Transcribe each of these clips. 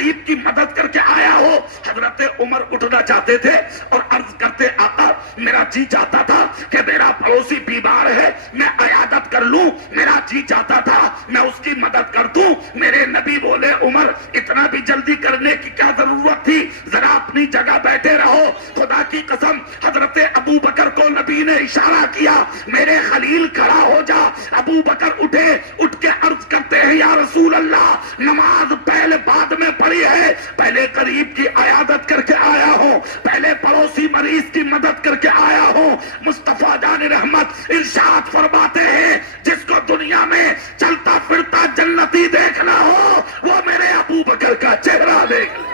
غریب کی مدد کر کے آیا ہو. حضرت عمر اٹھنا چاہتے تھے اور عرض کرتے آقا میرا جی چاہتا تھا کہ میرا پڑوسی بیمار ہے میں عیادت کر لوں, میرا جی چاہتا تھا میں اس کی مدد کر دوں. میرے نبی بولے عمر اتنا بھی جلدی کرنے کی کیا ضرورت تھی, ذرا اپنی جگہ بیٹھے رہو. خدا کی قسم حضرت ابو بکر کو نبی نے اشارہ کیا میرے خلیل کھڑا ہو جا. ابو بکر اٹھے, اٹھ کے عرض کرتے ہیں یا رسول اللہ نماز پہلے بعد میں پڑھی ہے, پہلے قریب کی عیادت کر کے آیا ہوں, پہلے پڑوسی مریض کی مدد کر کے آیا ہوں. مصطفیٰ جان رحمت ارشاد فرماتے ہیں جس کو دنیا میں چلتا پھرتا جنتی دیکھنا ہو وہ میرے ابو بکر کا چہرہ دیکھ لے.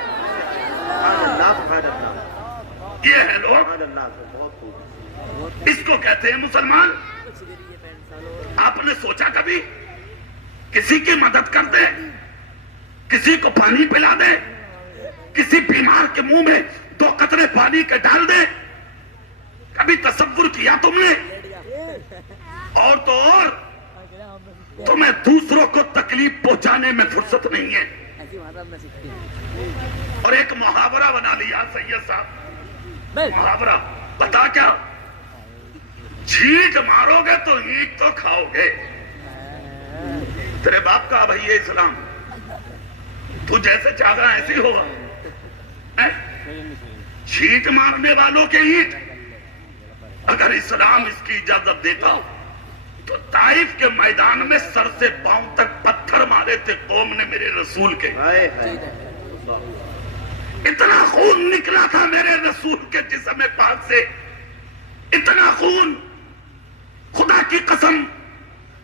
یہ ہے لوگ, اس کو کہتے ہیں مسلمان. آپ نے سوچا کبھی کسی کی مدد کر دے, کسی کو پانی پلا دے, کسی بیمار کے منہ میں 2 قطرے پانی کے ڈال دے, کبھی تصور کیا تم نے؟ اور تو اور تمہیں دوسروں کو تکلیف پہنچانے میں فرصت نہیں ہے. اور ایک محاورہ بنا لیا سید صاحب, محاورہ بتا کیا, چھینٹ مارو گے تو اینٹ تو کھاؤ گے. تیرے باپ کا بھائی اسلام, تو جیسے چاہتا ایسے ہی ہوگا. چھینٹ مارنے والوں کے اینٹ, اگر اسلام اس کی اجازت دیتا تو طائف کے میدان میں سر سے پاؤں تک پتھر مارے تھے قوم نے میرے رسول کے. اتنا خون نکلا تھا میرے رسول کے جسم پاک سے, اتنا خون, خدا کی قسم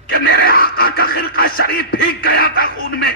کہ میرے آقا کا خرقہ شریف بھیگ گیا تھا خون میں.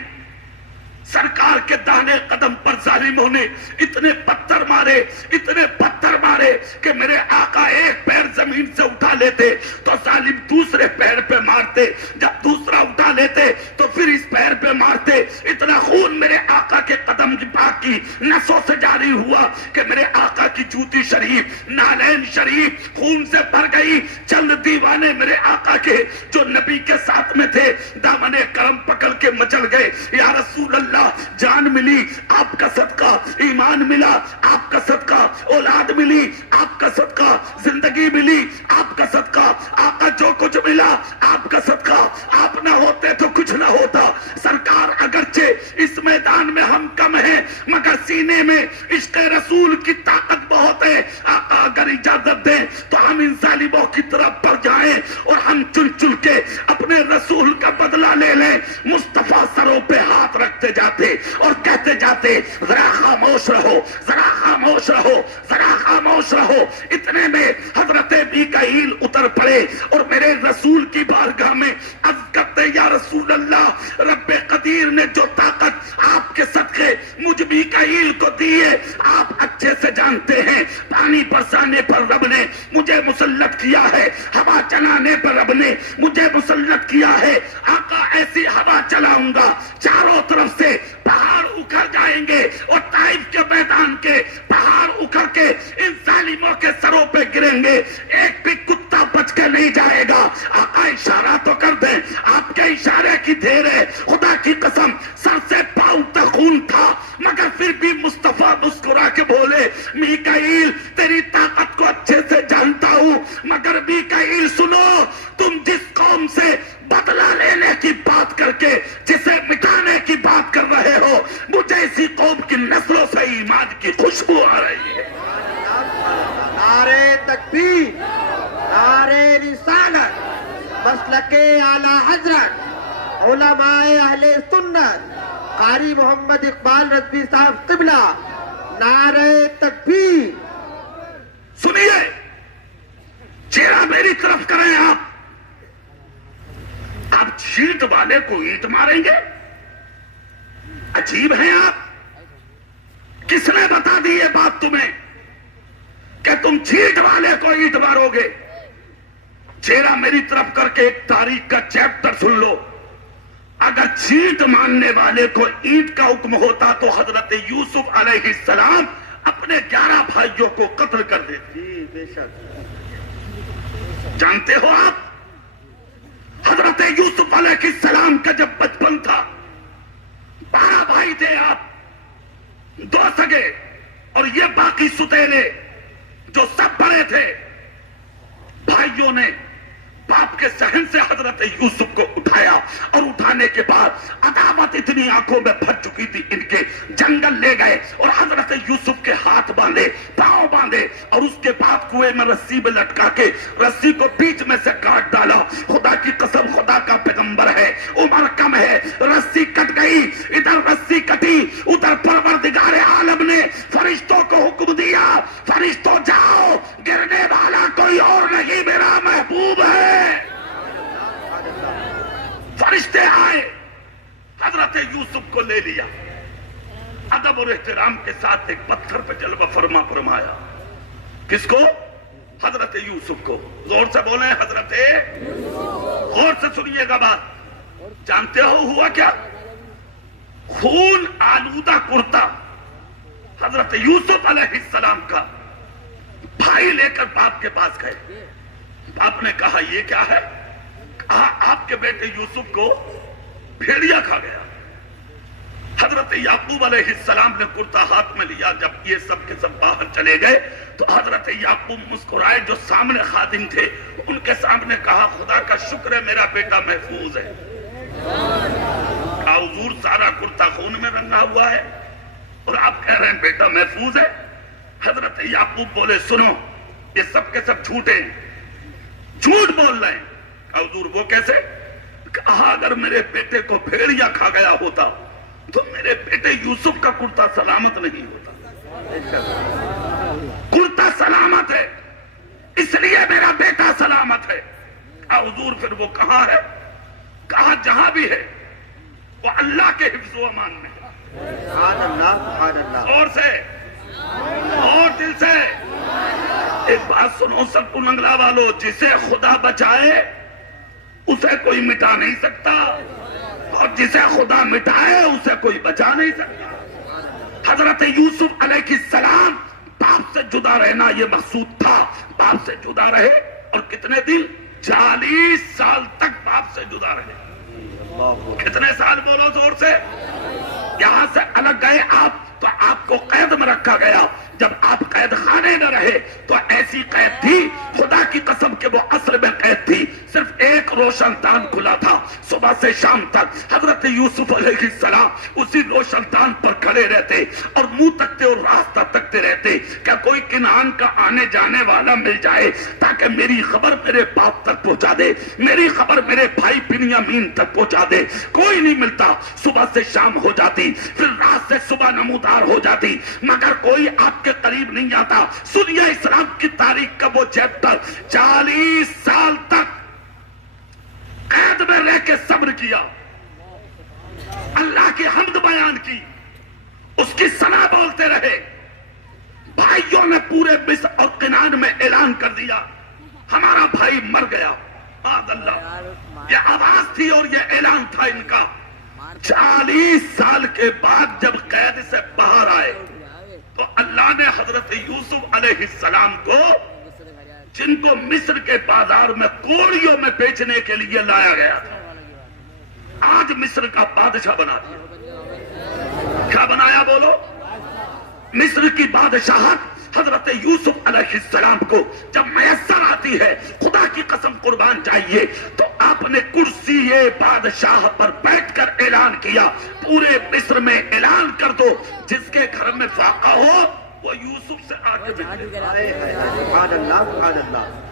سرکار کے داہنے قدم پر ظالموں نے اتنے پتھر مارے, اتنے پتھر مارے کہ میرے آقا ایک پیر زمین سے اٹھا لیتے تو ظالم دوسرے پیر پہ مارتے, جب دوسرا اٹھا لیتے تو پھر اس پیر پہ مارتے. اتنا خون میرے آقا کے قدم کی پاک کی نسوں سے جاری ہوا کہ میرے آقا کی جوتی شریف, نالین شریف خون سے بھر گئی. چند دیوانے میرے آقا کے جو نبی کے ساتھ میں تھے دامن کرم پکڑ کے مچل گئے, یا رسول اللہ جان ملی آپ کا صدقہ, ایمان ملا آپ کا صدقہ, اولاد ملی آپ کا صدقہ, زندگی ملی آپ کا صدقہ. آقا جو کچھ ملا آپ کا صدقہ, آپ نہ ہوتے تو کچھ نہ ہوتا. سرکار اگرچہ اس میدان میں ہم کم ہیں مگر سینے میں عشق رسول کی طاقت بہت ہے. آقا اگر اجازت دیں تو ہم ان ظالموں کی طرف بڑھ جائیں اور ہم چل چل کے اپنے رسول کا بدلہ لے لیں. مصطفیٰ سروں پہ ہاتھ رکھتے جاتے اور کہتے جاتے ذرا خاموش رہو, ذرا خاموش رہو, ذرا خاموش رہو. اتنے میں حضرت میکائیل اتر پڑے اور میرے رسول کی بارگاہ میں عرض کرتے یا رسول اللہ رب قدیر نے جو طاقت آپ کے صدقے مجھ میکائیل کو دی ہے آپ اچھے سے جانتے ہیں. پانی برسانے پر رب نے مجھے مسلط کیا ہے, ہوا چلانے پر رب نے مجھے مسلط کیا ہے. آقا ایسی ہوا چلاؤں گا چاروں طرف سے پہاڑ اکھڑ جائیں گے اور طائف کے میدان کے پہاڑ اکھڑ کے ان ظالموں کے سروں پہ گریں گے, ایک بھی کتا بچ کے نہیں جائے گا. آقا اشارہ تو کر دیں, آپ کے اشارے کی دیر ہے. خدا کی قسم سر سے پاؤں تک خون تھا مگر پھر بھی مصطفیٰ مسکرا کے بولے میکائیل تیری طاقت کو اچھے سے جانتا ہوں مگر میکائیل سنو, تم جس قوم سے بدلہ لینے کی بات کر کے جسے مٹانے کی بات کر رہے ہو مجھے اسی قوم کی نسلوں سے ایمان کی خوشبو آ رہی ہے. نعرے تکبیر, نعرے رسالت, مسلک اعلی حضرت علماء اہل سنت قاری محمد اقبال رضوی صاحب قبلہ, نعرے تکبیر. سنیے, چہرہ میری طرف کریں آپ چھینٹ والے کو اینٹ ماریں گے؟ عجیب ہیں آپ. کس نے بتا دی یہ بات تمہیں کہ تم چھینٹ والے کو اینٹ مارو گے؟ چہرہ میری طرف کر کے ایک تاریخ کا چیپٹر سن لو. اگر چھینٹ مارنے والے کو اینٹ کا حکم ہوتا تو حضرت یوسف علیہ السلام اپنے 11 بھائیوں کو قتل کر دیتے. جی بے شک. جانتے ہو آپ حضرت یوسف علیہ السلام کا جب بچپن تھا 12 بھائی تھے آپ, دو سگے اور یہ باقی ستیلے جو سب بڑے تھے، بھائیوں نے باپ کے صحن سے حضرت یوسف کو اٹھایا، اور اٹھانے کے بعد عداوت اتنی آنکھوں میں بھر چکی تھی ان کے، جنگل لے گئے اور حضرت یوسف کے ہاتھ باندھے، پاؤں باندھے، اور اس کے بعد کنویں میں رسی میں لٹکا کے رسی کو بیچ میں سے کاٹ ڈالا۔ خدا کی قسم، خدا کا پیغمبر ہے، عمر کم ہے، رسی کٹ گئی، ادھر رسی کٹی، ادھر پروردگار عالم نے فرشتوں کو حکم دیا، فرشتوں جاؤ، گرنے والا کوئی اور نہیں، میرا محبوب ہے۔ فرشتے آئے، حضرت یوسف کو لے لیا، ادب اور احترام کے ساتھ ایک پتھر پہ جلوہ فرمایا۔ کس کو؟ حضرت یوسف کو۔ زور سے بولیں حضرت، غور سے سنیے گا بات۔ جانتے ہو ہوا کیا؟ خون آلودہ کرتا حضرت یوسف علیہ السلام کا بھائی لے کر باپ کے پاس گئے۔ باپ نے کہا یہ کیا ہے؟ کہا آپ کے بیٹے یوسف کو بھیڑیا کھا گیا۔ حضرت یعقوب علیہ السلام نے کرتا ہاتھ میں لیا۔ جب یہ سب کے سب باہر چلے گئے تو حضرت یعقوب مسکرائے، جو سامنے خادم تھے ان کے سامنے کہا خدا کا شکر ہے میرا بیٹا محفوظ ہے۔ کہا حضور سارا کرتا خون میں رنگا ہوا ہے اور آپ کہہ رہے ہیں بیٹا محفوظ ہے۔ حضرت یعقوب بولے سنو، یہ سب کے سب جھوٹے ہیں، جھوٹ بول رہے ہیں۔ کہا حضور وہ کیسے؟ کہا اگر میرے بیٹے کو بھیڑیا کھا گیا ہوتا تو میرے بیٹے یوسف کا کرتا سلامت نہیں ہوتا۔ کرتا سلامت ہے، اس لیے میرا بیٹا سلامت ہے۔ کہا حضور پھر وہ کہاں ہے؟ کہا جہاں بھی ہے وہ اللہ کے حفظ و امان میں ہے۔ سبحان اللہ، سبحان اللہ۔ اور سے اور دل سے ایک بات سنو سب کو ننگلا والو، جسے خدا بچائے اسے کوئی مٹا نہیں سکتا، اور جسے خدا مٹائے اسے کوئی بچا نہیں سکتا۔ حضرت یوسف علیہ السلام باپ سے جدا رہنا یہ مقصود تھا، باپ سے جدا رہے، اور کتنے دن؟ 40 سال تک باپ سے جدا رہے۔ کتنے سال بولو زور سے؟ یہاں سے الگ گئے آپ تو آپ کو قید میں رکھا گیا، جب آپ قید خانے میں رہے تو ایسی قید تھی خدا کی قسم کہ وہ اصل میں قید تھی، صرف ایک روشن دان کھلا تھا، صبح سے شام تک حضرت یوسف علیہ السلام اسی روشن دان پر کھڑے رہتے اور منہ تکتے اور راستہ تکتے رہتے کہ کوئی کنعان کا آنے جانے والا مل جائے تاکہ میری خبر میرے باپ تک پہنچا دے، میری خبر میرے بھائی بنیامین تک پہنچا دے۔ کوئی نہیں ملتا، صبح سے شام ہو جاتی، پھر رات سے صبح نمودار ہو جاتی، مگر کوئی آپ کے قریب نہیں آتا۔ سنیے اسلام کی تاریخ کا وہ چیپٹر، 40 سال تک قید میں رہ کے صبر کیا، اللہ کی حمد بیان کی، اس کی ثنا بولتے رہے۔ بھائیوں نے پورے مصر اور کنعان میں اعلان کر دیا ہمارا بھائی مر گیا، معاذ اللہ، یہ آواز تھی اور یہ اعلان تھا ان کا۔ 40 سال کے بعد جب قید سے باہر آئے تو اللہ نے حضرت یوسف علیہ السلام کو، جن کو مصر کے بازار میں کوڑیوں میں بیچنے کے لیے لایا گیا تھا، آج مصر کا بادشاہ بنا دیا۔ کیا بنایا بولو؟ مصر کی بادشاہت حضرت یوسف علیہ السلام کو جب میسر آتی ہے، خدا کی قسم قربان چاہیے، تو آپ نے کرسی بادشاہ پر بیٹھ کر اعلان کیا، پورے مصر میں اعلان کر دو جس کے گھر میں فاقہ ہو وہ یوسف سے آگے بڑھے۔ سبحان اللہ، سبحان اللہ۔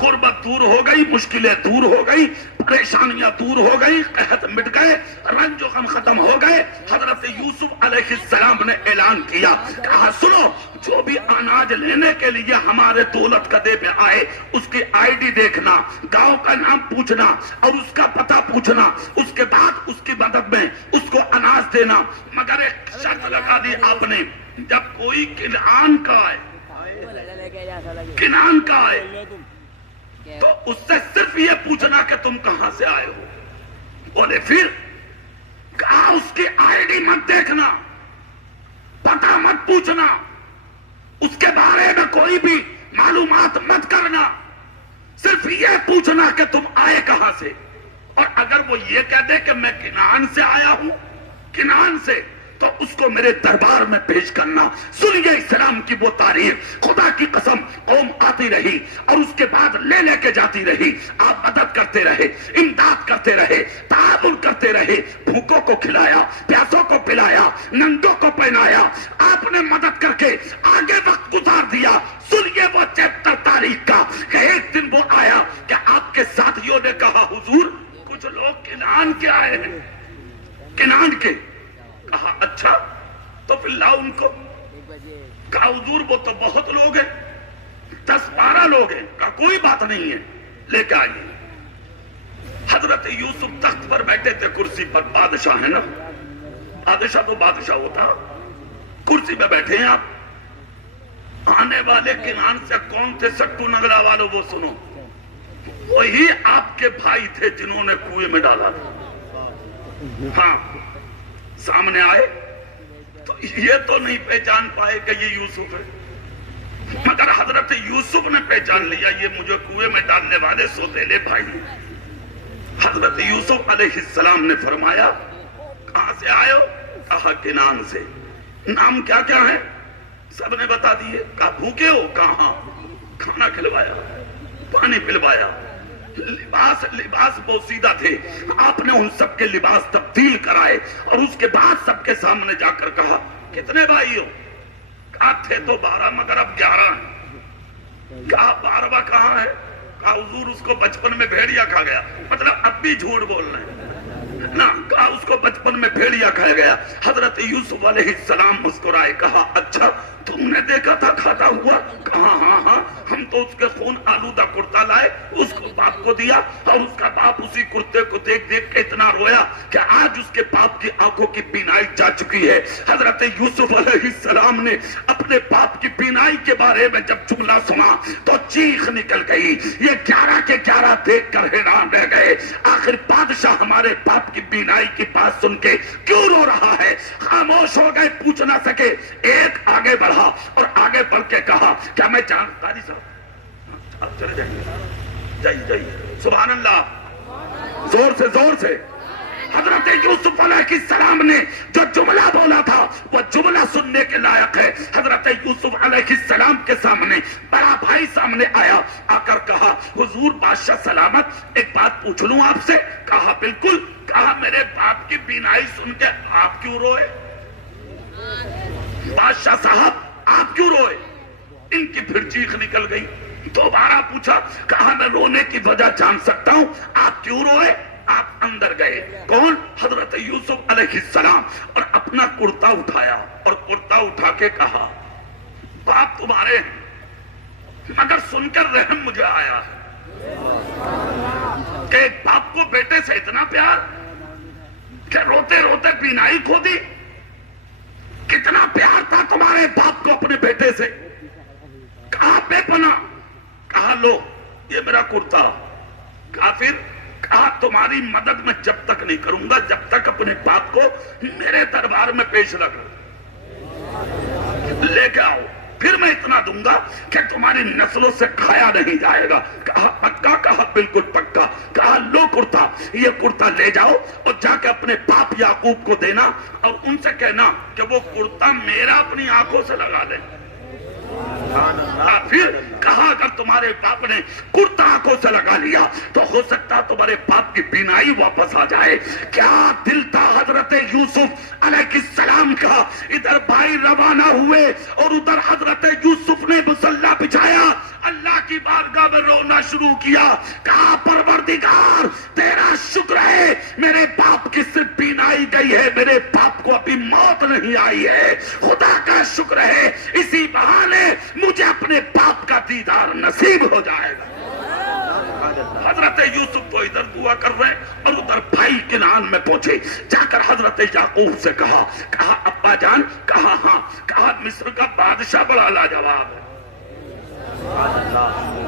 غربت دور ہو گئی، مشکلیں دور ہو گئی، پریشانیاں دور ہو گئی، قحط مٹ گئے، رنج و غم ختم ہو گئے۔ حضرت یوسف علیہ السلام نے اعلان کیا، کہا سنو، جو بھی اناج لینے کے لیے ہمارے دولت قدے پہ آئے اس کی آئی ڈی دیکھنا، گاؤں کا نام پوچھنا اور اس کا پتہ پوچھنا، اس کے بعد اس کی مدد میں اس کو اناج دینا، مگر ایک شرط لگا دی آپ نے، جب کوئی کنعان کا آئے، کنعان کا آئے تو اس سے صرف یہ پوچھنا کہ تم کہاں سے آئے ہو۔ بولے پھر؟ کہا اس کی آئی ڈی مت دیکھنا، پتہ مت پوچھنا، اس کے بارے میں کوئی بھی معلومات مت کرنا، صرف یہ پوچھنا کہ تم آئے کہاں سے۔ اور اگر وہ یہ کہہ دے کہ میں کنعان سے آیا ہوں، کنعان سے، تو اس کو میرے دربار میں پیش کرنا. سنیے اسلام کی وہ تاریخ. خدا کی قسم قوم آتی رہی اور اس کے بعد لے کے جاتی رہی. آپ مدد کرتے رہے, امداد کرتے رہے, تعاون کرتے رہے, بھوکوں کو کھلایا, پیاسوں کو پلایا, ننگوں کو پہنایا. آپ نے مدد کر کے آگے وقت گزار دیا. سنیے وہ چیپٹر تاریخ کا کہ ایک دن وہ آیا کہ آپ کے ساتھیوں نے کہا حضور کچھ لوگ کنعان کے آئے ہیں. کنعان کے. کہا اچھا تو پھر لاؤ ان کو. کہا حضور وہ تو بہت لوگ ہیں, 10-12 لوگ ہیں. کہا کوئی بات نہیں ہے, لے کے آئیے. حضرت یوسف تخت پر بیٹھے تھے, کرسی پر. بادشاہ ہے نا, بادشاہ تو بادشاہ ہوتا. کرسی پہ بیٹھے ہیں آپ. آنے والے کنعان سے کون تھے سٹو نگلا والوں, وہ سنو. وہی آپ کے بھائی تھے جنہوں نے کنویں میں ڈالا تھا. ہاں سامنے آئے تو یہ تو نہیں پہچان پائے کہ یہ یوسف ہے, مگر حضرت یوسف نے پہچان لیا یہ مجھے کنویں میں ڈالنے والے سوتیلے بھائی ہیں. حضرت یوسف علیہ السلام نے فرمایا کہاں سے آئے ہو؟ کہا کنعان سے. نام کیا کیا ہے؟ سب نے بتا دیے. کہا بھوکے ہو؟ کہاں. کھانا کھلوایا, پانی پلوایا. لباس بوسیدہ تھے, آپ نے ان سب کے لباس تبدیل کرائے اور اس کے بعد سب کے سامنے جا کر کہا کتنے بھائی ہو؟ کہا تھے تو 12 مگر اب 11 ہیں. کہا 12واں کہاں ہے؟ کہا حضور اس کو بچپن میں بھیڑیا کھا گیا. مطلب اب بھی جھوٹ بول رہے ہیں نا. کہا اس کو بچپن میں بھیڑیا کھا گیا. حضرت یوسف علیہ السلام مسکرائے. کہا اچھا تم نے دیکھا تھا کھاتا ہوا؟ کہا ہاں ہم تو اس کے خون آلودہ کرتا لائے, اس کو باپ کو دیا اور اس کا باپ اسی کرتے کو دیکھ دیکھ کے اتنا رویا کہ آج اس کے باپ کی آنکھوں کی بینائی جا چکی ہے. حضرت یوسف علیہ السلام نے اپنے باپ کی بینائی کے بارے میں جب جملہ سنا تو چیخ نکل گئی. یہ 11 کے 11 دیکھ کر حیران رہ گئے. آخر بادشاہ ہمارے باپ کی بینائی کی بات سن کے کیوں رو رہا ہے؟ خاموش ہو گئے, پوچھ نہ سکے. ایک آگے بڑھا اور آگے بڑھ کے کہا کیا میں قاضی صاحب آپ چلے جائیے. سبحان اللہ, زور سے. حضرت یوسف علیہ السلام نے جو جملہ بولا تھا وہ جملہ سننے کے لائق ہے. حضرت یوسف علیہ السلام کے سامنے بڑا بھائی سامنے آیا, آ کر کہا حضور بادشاہ سلامت, ایک بات پوچھ لوں آپ سے؟ کہا بالکل. کہا میرے باپ کی بینائی سن کے آپ کیوں روئے؟ بادشاہ صاحب آپ کیوں روئے؟ ان کی پھر چیخ نکل گئی. دوبارہ پوچھا. کہا میں رونے کی وجہ جان سکتا ہوں, آپ کیوں روئے؟ آپ اندر گئے. کون؟ حضرت یوسف علیہ السلام. اور اپنا کرتا اٹھایا اور کرتا اٹھا کے کہا باپ تمہارے مگر سن کر رحم مجھے آیا کہ ایک باپ کو بیٹے سے اتنا پیار کہ روتے روتے بینائی کھو دی. کتنا پیار تھا تمہارے باپ کو اپنے بیٹے سے. کہا بے پناہ. کہا لو یہ میرا کرتا. کہا پھر؟ کہا تمہاری مدد میں جب تک نہیں کروں گا جب تک اپنے باپ کو میرے دربار میں پیش رکھ لے کے آؤ, پھر میں اتنا دوں گا کہ تمہاری نسلوں سے کھایا نہیں جائے گا. کہا پکا؟ کہا بالکل پکا. کہا لو کرتا, یہ کرتا لے جاؤ اور جا کے اپنے باپ یعقوب کو دینا اور ان سے کہنا کہ وہ کرتا میرا اپنی آنکھوں سے لگا لیں. پھر کہا اگر تمہارے باپ نے کرتا آنکھوں سے لگا لیا تو ہو سکتا تمہارے باپ کی بینائی واپس آ جائے. کیا دل تھا حضرت یوسف علیہ السلام کا. ادھر بھائی روانہ ہوئے اور ادھر حضرت یوسف نے مصلی بچھایا, اللہ کی بارگاہ میں رونا شروع کیا. کہا پروردگار تیرا شکر ہے میرے باپ کی صرف بینائی گئی ہے, میرے باپ کو ابھی موت نہیں آئی ہے. خدا کا شکر ہے اسی بہانے مجھے اپنے باپ کا دیدار نصیب ہو جائے گا. حضرت یوسف تو ادھر دعا کر رہے ہیں اور ادھر بھائی کنعان میں پہنچے. جا کر حضرت یعقوب سے کہا ابا جان. کہا ہاں. کہا مصر کا بادشاہ بڑا لاجواب ہے.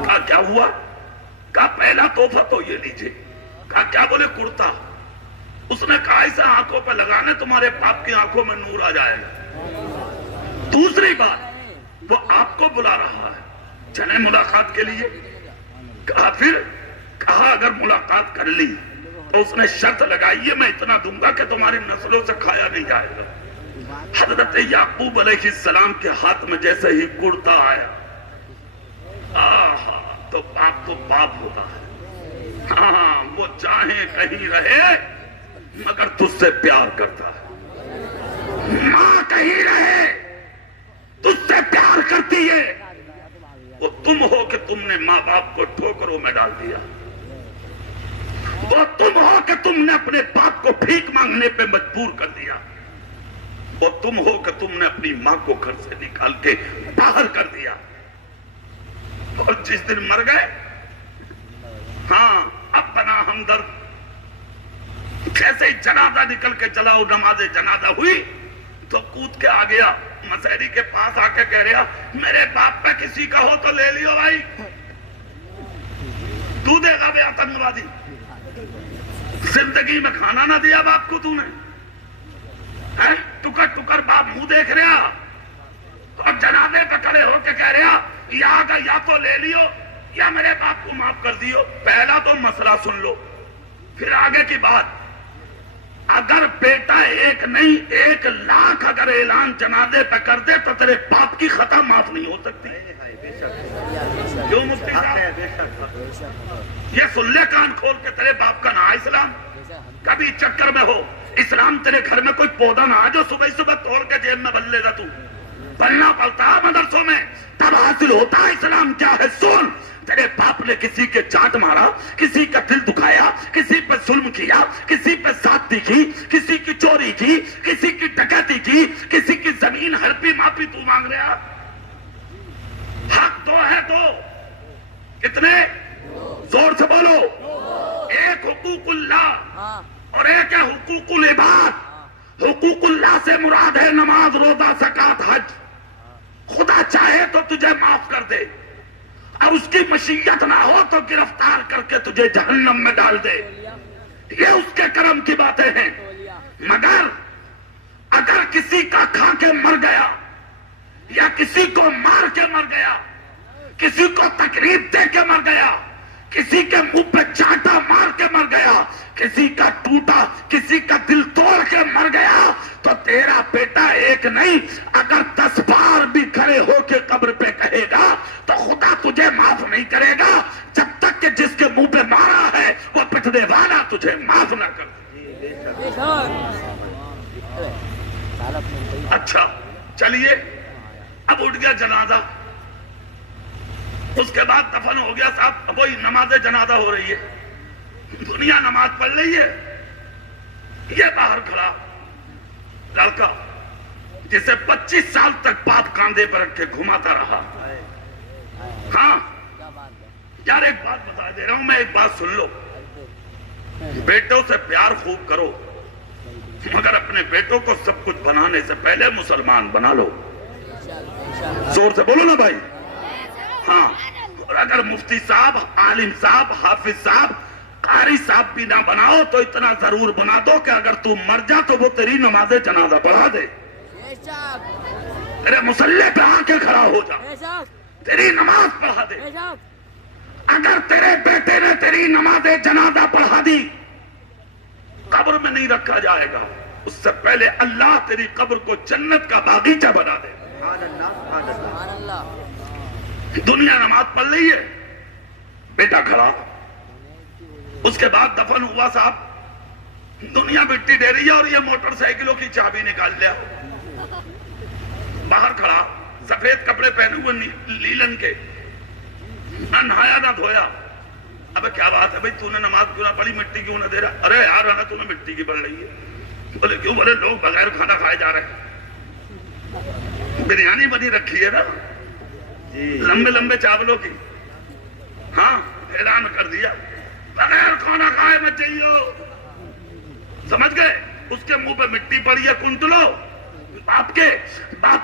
کہا کیا ہوا؟ کہا پہلا تحفہ تو یہ لیجئے. کہا کیا؟ بولے کرتا. اس نے کہا اسے آنکھوں پہ لگانے تمہارے باپ کی آنکھوں میں نور آ جائے گا. دوسری بات وہ آپ کو بلا رہا ہے, چلیں ملاقات کے لیے. کہا پھر؟ کہا اگر ملاقات کر لی تو اس نے شرط لگائی ہے میں اتنا دوں گا کہ تمہاری نسلوں سے کھایا نہیں جائے گا. حضرت یعقوب علیہ السلام کے ہاتھ میں جیسے ہی کرتا آیا، تو باپ ہوتا ہے، ہاں وہ چاہے کہیں رہے مگر تجھ سے پیار کرتا ہے، ماں کہیں رہے تجھ سے پیار کرتی ہے، وہ تم ہو کہ تم نے ماں باپ کو ٹھوکروں میں ڈال دیا، وہ تم ہو کہ تم نے اپنے باپ کو بھیک مانگنے پہ مجبور کر دیا، وہ تم ہو کہ تم نے اپنی ماں کو گھر سے نکال کے باہر کر دیا، اور جس دن مر گئے، ہاں اب بنا ہمدرد، جیسے ہی جنازہ نکل کے چلا، نماز جنازہ ہوئی تو کود کے آ گیا، مسیری کے پاس آ کے کہہ رہا میرے باپ پہ کسی کا ہو تو لے لیو بھائی، تو دے گا بے آتنکوادی، زندگی میں کھانا نہ دیا باپ کو تو نے، ٹکر ٹکر باپ منہ دیکھ رہا، اور جنازے پہ کھڑے ہو کے کہہ رہا یا تو لے لیو یا میرے باپ کو معاف کر دیو۔ پہلا تو مسئلہ سن لو، پھر آگے کی بات، اگر بیٹا ایک نہیں 1,00,000 اگر اعلان جنازے پہ کر دے تو تیرے باپ کی خطا معاف نہیں ہو سکتی، کیوں مفتی صاحب؟ یہ سن لے کان کھول کے، تیرے باپ کا نام اسلام، کبھی چکر میں ہو اسلام تیرے گھر میں کوئی پودا نہ آ جو صبح صبح توڑ کے جیب میں بن لے گا، تو بننا پڑتا ہے مدرسوں میں، تب حاصل ہوتا ہے اسلام کیا ہے۔ سن، تیرے باپ نے کسی کے چاٹ مارا، کسی کا دل دکھایا، کسی پہ ظلم کیا، کسی پہ زیادتی کی، کسی کی چوری کی، کسی کی ڈکیتی کی، کسی کی زمین ہڑپی ماپی، تو مانگ رہا حق تو ہے تو کتنے؟ زور سے بولو، ایک حقوق اللہ اور ایک ہے حقوق العباد۔ حقوق اللہ سے مراد ہے نماز، روزہ، زکوٰۃ، حج۔ خدا چاہے تو تجھے معاف کر دے، اور اس کی مشیت نہ ہو تو گرفتار کر کے تجھے جہنم میں ڈال دے، یہ اس کے کرم کی باتیں ہیں۔ مگر اگر کسی کا کھا کے مر گیا، یا کسی کو مار کے مر گیا، کسی کو تکلیف دے کے مر گیا، کسی کے منہ پہ چانٹا مار کے مر گیا، کسی کا ٹوٹا، کسی کا دل توڑ کے مر گیا، تو تیرا بیٹا ایک نہیں اگر 10 بار بھی کھڑے ہو کے قبر پہ کہے گا تو خدا تجھے معاف نہیں کرے گا، جب تک کہ جس کے منہ پہ مارا ہے وہ پٹنے والا تجھے معاف نہ کر دے۔ اچھا چلیے، اب اٹھ گیا جنازہ، اس کے بعد دفن ہو گیا صاحب، اب وہی نماز جنازہ ہو رہی ہے، دنیا نماز پڑھ رہی ہے، یہ باہر کھڑا لڑکا جسے 25 سال تک باپ کاندھے پر رکھ کے گھماتا رہا۔ ہاں یار ایک بات بتا دے رہا ہوں میں، ایک بات سن لو، بیٹوں سے پیار خوب کرو، مگر اپنے بیٹوں کو سب کچھ بنانے سے پہلے مسلمان بنا لو۔ زور سے بولو نا بھائی۔ ہاں، اور اگر مفتی صاحب، عالم صاحب، حافظ صاحب، قاری صاحب بھی نہ بناؤ تو اتنا ضرور بنا دو کہ اگر تو مر جا تو وہ تیری نماز جنازہ پڑھا دے، تیرے مصلی پہ آ کے کھڑا ہو جا، تیری نماز پڑھا دے۔ اگر تیرے بیٹے نے تیری نماز جنازہ پڑھا دی، قبر میں نہیں رکھا جائے گا، اس سے پہلے اللہ تیری قبر کو جنت کا باغیچہ بنا دے۔ دنیا نماز پڑھ رہی ہے، بیٹا کھڑا، اس کے بعد دفن ہوا صاحب، دنیا مٹی دے رہی ہے اور یہ موٹر سائیکلوں کی چابی نکال لیا، باہر کھڑا، سفید کپڑے پہنے ہوئے لیلن کے، نہ نہایا نہ دھویا۔ اب کیا بات ہے بھائی، تو نے نماز کیوں نہ پڑھی، مٹی کیوں نہ دے رہا؟ ارے یار ہے نا، تو نے مٹی کی پڑھ رہی ہے۔ بولے کیوں؟ بولے لوگ بغیر کھانا کھائے جا رہے ہیں، بریانی بنی رکھی ہے نا لمبے لمبے چاولوں کی، ہاں اعلان کر دیا بغیر کھانا کھائے مت جائیو، سمجھ گئے؟ اس کے منہ پہ مٹی پڑی ہے، کنٹلو باپ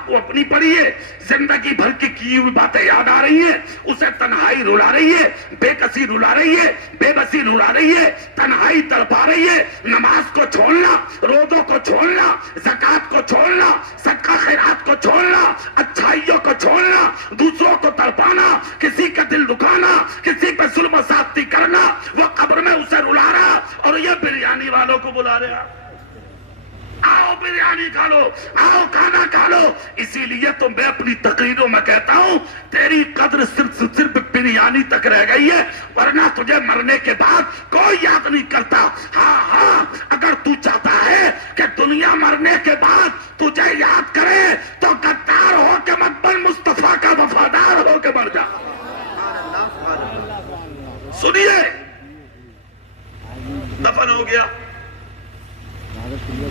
کو اپنی پڑی ہے، زندگی بھر کی ہوئی باتیں یاد آ رہی ہیں، اسے تنہائی رلا رہی ہے، بے کسی رلا رہی ہے، بے بسی رلا رہی ہے، تنہائی تڑپا رہی ہے۔ نماز کو چھوڑنا، روزوں کو چھوڑنا، زکوٰۃ کو چھوڑنا، صدقہ خیرات کو چھوڑنا، اچھائیوں کو چھوڑنا، دوسروں کو تڑپانا، کسی کا دل دکھانا، کسی پہ ظلم و زیادتی کرنا، وہ قبر میں اسے رلا رہا اور یہ بریانی والوں کو بلا رہا۔ آؤ بریانی کھا لو، آؤ کھانا کھا لو. اسی لیے تو میں اپنی تقریروں میں کہتا ہوں تیری قدر صرف بریانی تک رہ گئی ہے، ورنہ تجھے مرنے کے بعد کوئی یاد نہیں کرتا. ہاں اگر تو چاہتا ہے کہ دنیا مرنے کے بعد تجھے یاد کرے تو غدار ہو کے مت بن، مصطفیٰ کا وفادار ہو کے مر جا. سنیے، دفن ہو گیا،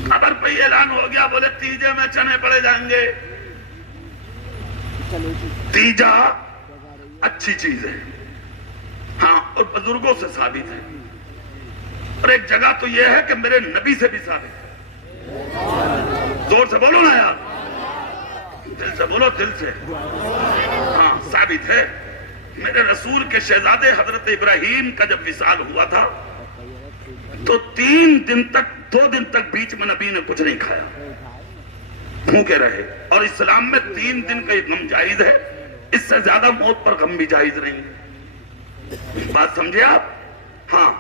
قبر پہ اعلان ہو گیا، بولے تیجے میں چنے پڑے جائیں گے. تیجا اچھی چیز ہے، ہاں، اور بزرگوں سے ثابت ہے، اور ایک جگہ تو یہ ہے کہ میرے نبی سے بھی ثابت ہے. زور سے بولو نا یار، دل سے بولو، دل سے. ہاں ثابت ہے. میرے رسول کے شہزادے حضرت ابراہیم کا جب وصال ہوا تھا تو 2 دن تک بیچ میں نبی نے کچھ نہیں کھایا، بھوکے رہے. اور اسلام میں 3 دن کا غم جائز ہے، اس سے زیادہ موت پر غم بھی جائز نہیں ہے. بات سمجھے آپ؟ ہاں.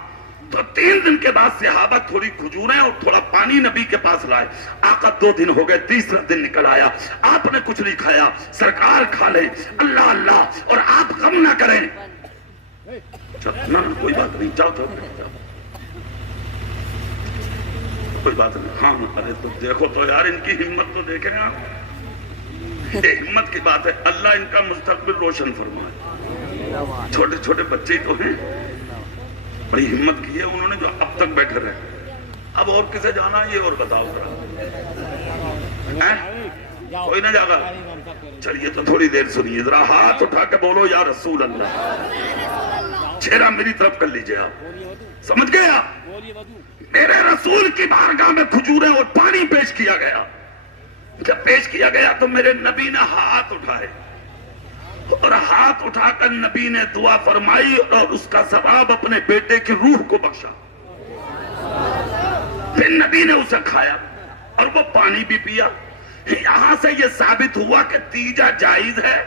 تو 3 دن کے بعد صحابہ تھوڑی کھجوریں اور تھوڑا پانی نبی کے پاس لائے. آقا 2 دن ہو گئے، تیسرا دن نکل آیا، آپ نے کچھ نہیں کھایا. سرکار کھا لیں، اللہ اللہ، اور آپ غم نہ کریں. کوئی بات نہیں، جاؤ تو کوئی بات نہیں. ہاں ارے تو دیکھو تو یار، ان کی ہمت تو دیکھیں آپ، یہ ہمت کی بات ہے. اللہ ان کا مستقبل روشن فرمائے. چھوٹے چھوٹے بچے ہی تو ہیں، بڑی ہمت کی ہے انہوں نے جو اب تک بیٹھے رہے. اب اور کسے جانا یہ اور بتاؤ ذرا، کوئی نہ جاگا. چلیے تو تھوڑی دیر سنیے ذرا، ہاتھ اٹھا کے بولو یا رسول اللہ. چہرہ میری طرف کر لیجئے آپ، سمجھ گئے آپ؟ میرے رسول کی بارگاہ میں کھجوریں اور پانی پیش کیا گیا. جب پیش کیا گیا تو میرے نبی نے ہاتھ اٹھائے، اور ہاتھ اٹھا کر نبی نے دعا فرمائی اور اس کا ثواب اپنے بیٹے کی روح کو بخشا. پھر نبی نے اسے کھایا اور وہ پانی بھی پیا. یہاں سے یہ ثابت ہوا کہ تیجا جائز ہے،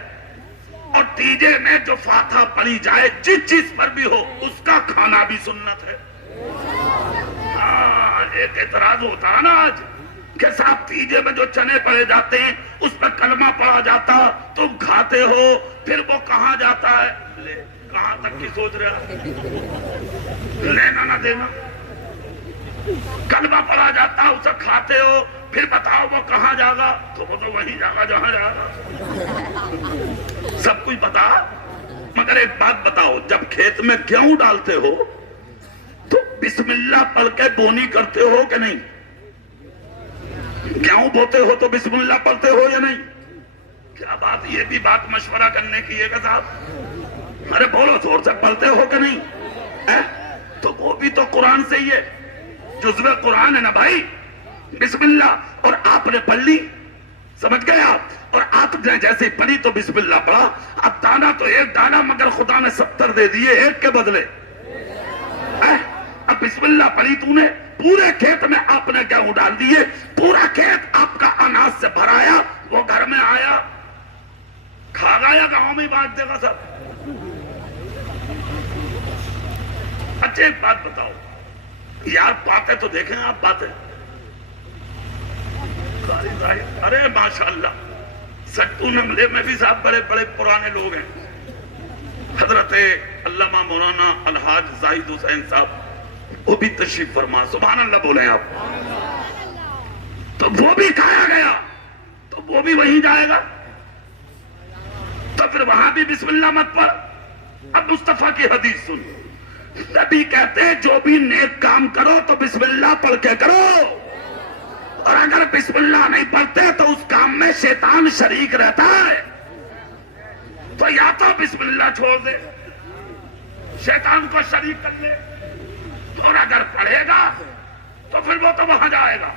اور تیجے میں جو فاتحہ پڑھی جائے جس چیز پر بھی ہو اس کا کھانا بھی سنت ہے. ایک اعتراض ہوتا ہے نا آج کہ صاحب تیجے میں جو چنے پڑے جاتے ہیں اس پر کلمہ پڑھا جاتا، تم کھاتے ہو، پھر وہ کہاں جاتا ہے؟ لے کہاں تک کی سوچ رہا، لینا نہ دینا. کلمہ پڑھا جاتا اسے کھاتے ہو، پھر بتاؤ وہ کہاں جاگا؟ تو وہ تو وہی جاگا جہاں جاگا. سب کچھ بتا، مگر ایک بات بتاؤ، جب کھیت میں گیہوں ڈالتے ہو تو بسم اللہ پڑھ کے بونی کرتے ہو کہ نہیں؟ گیہوں بوتے ہو تو بسم اللہ پڑھتے ہو یا نہیں؟ کیا بات، یہ بھی بات مشورہ کرنے کی ہے کہ صاحب؟ ارے بولو زور سے، پڑھتے ہو کہ نہیں؟ تو وہ بھی تو قرآن سے ہی ہے، جزو قرآن ہے نا بھائی. بسم اللہ، اور آپ نے پڑھ لی، سمجھ گئے آپ؟ اور آپ نے جیسے پڑھی تو بسم اللہ پڑھا. اب دانا تو ایک دانا، مگر خدا نے 70 دے دیے ایک کے بدلے. اب بسم اللہ پڑھی تو نے، پورے کھیت میں آپ نے گیہوں ڈال دیے، پورا کھیت آپ کا اناج سے بھرایا، وہ گھر میں آیا، کھا گا یا گاؤں میں بانٹ دے گا سب؟ اچھا ایک بات بتاؤ یار، باتیں تو دیکھیں آپ، باتیں. ارے ماشاءاللہ، سٹو نملے میں بھی صاحب بڑے بڑے پرانے لوگ ہیں. حضرت علامہ مولانا الحاج زاہد حسین صاحب، وہ بھی تشریف فرما، سبحان اللہ بولیں آپ. تو وہ بھی کھایا گیا تو وہ بھی وہیں جائے گا، تو پھر وہاں بھی بسم اللہ مت پڑھ. اب مصطفیٰ کی حدیث سن، نبی کہتے ہیں جو بھی نیک کام کرو تو بسم اللہ پڑھ کے کرو، اور اگر بسم اللہ نہیں پڑھتے تو اس کام میں شیطان شریک رہتا ہے. تو یا تو بسم اللہ چھوڑ دے، شیطان کو شریک کر لے، اور اگر پڑھے گا تو پھر وہ تو وہاں جائے گا.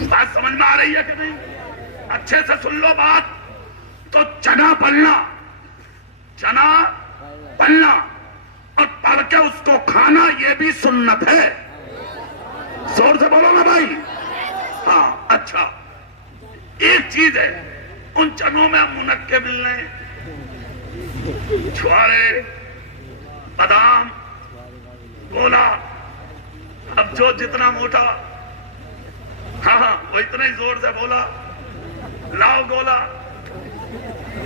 بات سمجھ میں آ رہی ہے کہ نہیں؟ اچھے سے سن لو بات. تو چنا پڑھنا، چنا پڑھنا اور پڑھ کے اس کو کھانا، یہ بھی سنت ہے. زور سے بولو نا بھائی. ہاں اچھا، ایک چیز ہے، ان چنوں میں منقے ملنے، چھوارے، بادام، گولا. اب جو جتنا موٹا ہاں ہاں وہ اتنا ہی زور سے بولا لاؤ گولا.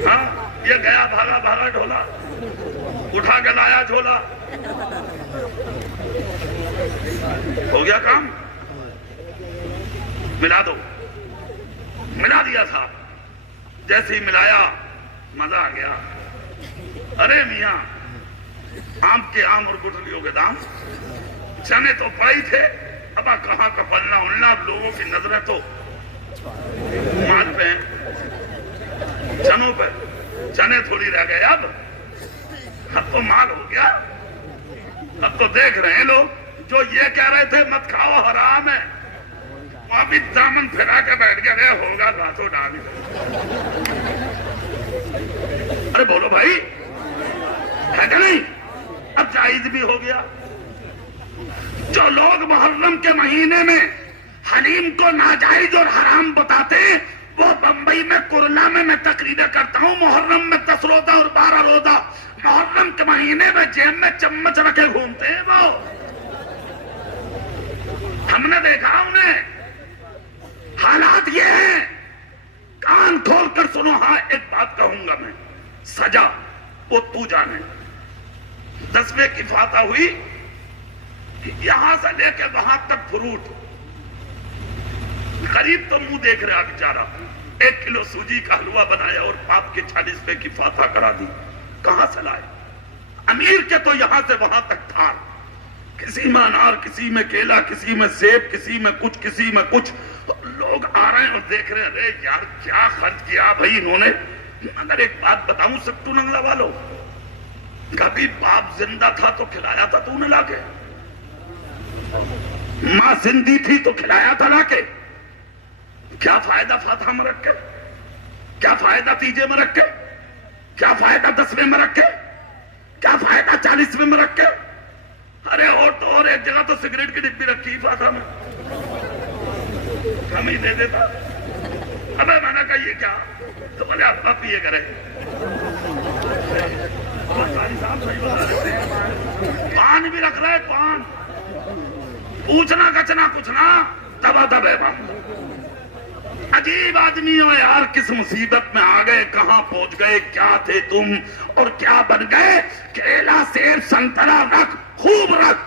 ہاں یہ گیا بھاگا بھاگا ڈھولا اٹھا کے لایا جھولا. ہو گیا کام. ملا دو. ملا دیا تھا. جیسے ہی ملایا مزہ آ گیا. ارے میاں آم کے آم اور گٹھلیوں کے دام. چنے تو پائی تھے اب کہاں کا پلنا اڑنا. اب لوگوں کی نظریں تو مال پہ چنوں پہ. چنے تھوڑی رہ گئے اب تو مال ہو گیا. اب تو دیکھ رہے ہیں لوگ جو یہ کہہ رہے تھے مت کھاؤ حرام ہے وہاں بھی دامن پھیلا کے بیٹھ گئے ہوگا راتوں ڈال. ارے بولو بھائی ہے کہ نہیں. اب جائز بھی ہو گیا. جو لوگ محرم کے مہینے میں حلیم کو ناجائز اور حرام بتاتے ہیں وہ بمبئی میں کرلا میں تقریریں کرتا ہوں. محرم میں 10 روزہ اور 12 روزہ. محرم کے مہینے میں جیب میں چمچ رکھے گھومتے ہیں وہ. ہم نے دیکھا انہیں. حالات یہ ہیں. کان کھول کر سنو. ہاں ایک بات کہوں گا میں. سجا وہ تو جانے. 10ویں کی فاتح ہوئی یہاں سے لے کے وہاں تک فروٹ قریب تو منہ دیکھ رہا بیچارہ. 1 کلو سوجی کا حلوہ بنایا اور باپ کے 40ویں کی فاتح کرا دی. کہاں سے لائے؟ امیر کے تو یہاں سے وہاں تک تھا. کسی میں انار کسی میں کیلا کسی میں سیب کسی میں کچھ کسی میں کچھ. لوگ آ رہے ہیں اور دیکھ رہے ہیں ارے یار کیا خرچ کیا بھائی انہوں نے. اگر ایک بات بتاؤں سکتو ننگلا والوں کبھی باپ زندہ تھا تو کھلایا تھا تو نے لا کے. ماں زندی تھی تو کھلایا تھا لا کے. کیا فائدہ فاتحہ میں رکھ کے. کیا فائدہ تیجے میں رکھ کے. کیا فائدہ 10ویں میں رکھ کے. کیا فائدہ 40ویں میں رکھ کے. ارے اور تو اور ایک جگہ تو سگریٹ کی ڈبی رکھی فاتحہ میں کم ہی دے دیتا. ابے میں نے کہا یہ کیا تو بولے آپ پیے کرے. پان بھی رکھ رہے پان. پوچھنا کچنا کچھ نہ دبا دبے بان. عجیب آدمی ہو یار. کس مصیبت میں آ گئے کہاں پہنچ گئے. کیا تھے تم اور کیا بن گئے. کیلا سیب سنترا رکھ خوب رکھ